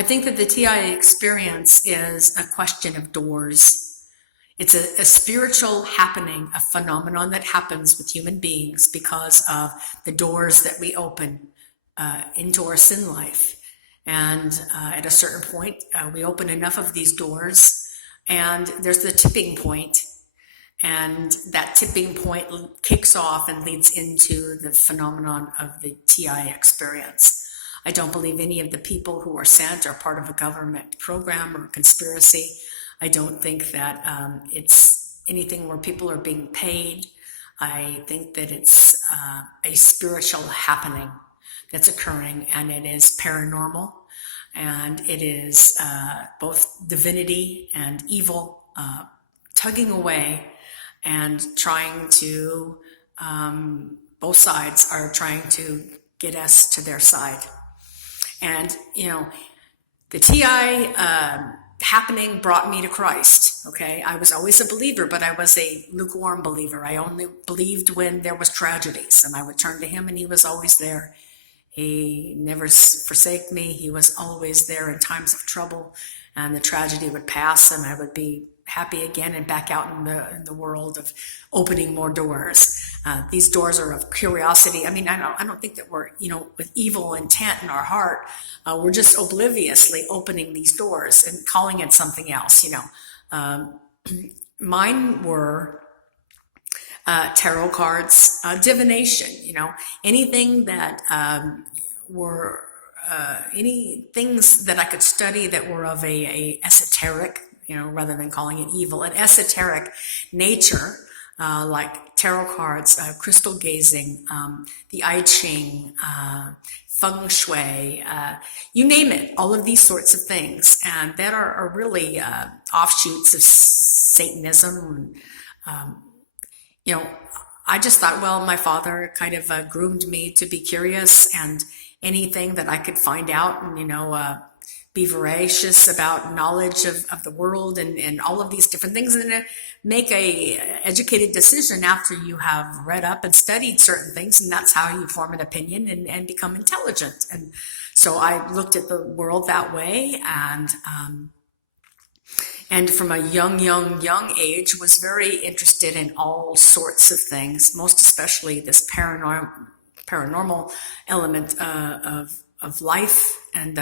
I think that the TI experience is a question of doors. It's a spiritual happening, a phenomenon that happens with human beings because of the doors that we open into our sin life. And at a certain point, we open enough of these doors, and there's the tipping point. And that tipping point kicks off and leads into the phenomenon of the TI experience. I don't believe any of the people who are sent are part of a government program or conspiracy. I don't think that it's anything where people are being paid. I think that it's a spiritual happening that's occurring, and it is paranormal, and it is both divinity and evil tugging away and trying to, both sides are trying to get us to their side. And, you know, the TI happening brought me to Christ, okay? I was always a believer, but I was a lukewarm believer. I only believed when there was tragedies, and I would turn to him, and he was always there. He never forsake me. He was always there in times of trouble, and the tragedy would pass, and I would be happy again and back out in the world of opening more doors. These doors are of curiosity. I mean, I don't think that we're, with evil intent in our heart. We're just obliviously opening these doors and calling it something else, Mine were tarot cards, divination, anything that were any things that I could study that were of a esoteric, rather than calling it evil, an esoteric nature, like tarot cards, crystal gazing, the I Ching, feng shui, you name it, all of these sorts of things. And that are really offshoots of Satanism. I just thought, well, my father kind of groomed me to be curious, and anything that I could find out and, be voracious about knowledge of the world and all of these different things, and make a educated decision after you have read up and studied certain things, and that's how you form an opinion and become intelligent. And so I looked at the world that way, and from a young age was very interested in all sorts of things, most especially this paranormal element of life, and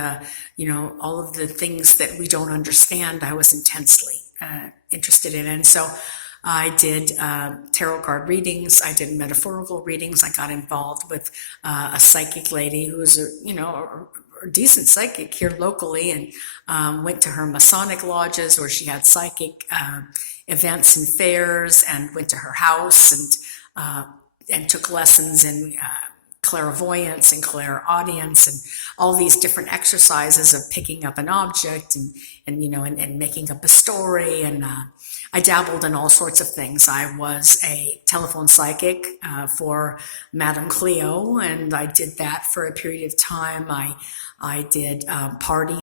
all of the things that we don't understand. I was intensely interested in, and so I did tarot card readings. I did metaphorical readings. I got involved with a psychic lady who was a decent psychic here locally, and went to her Masonic lodges where she had psychic events and fairs, and went to her house and took lessons in clairvoyance and clairaudience and all these different exercises of picking up an object and making up a story. And I dabbled in all sorts of things. I was a telephone psychic for Madame Cleo, and I did that for a period of time. I did party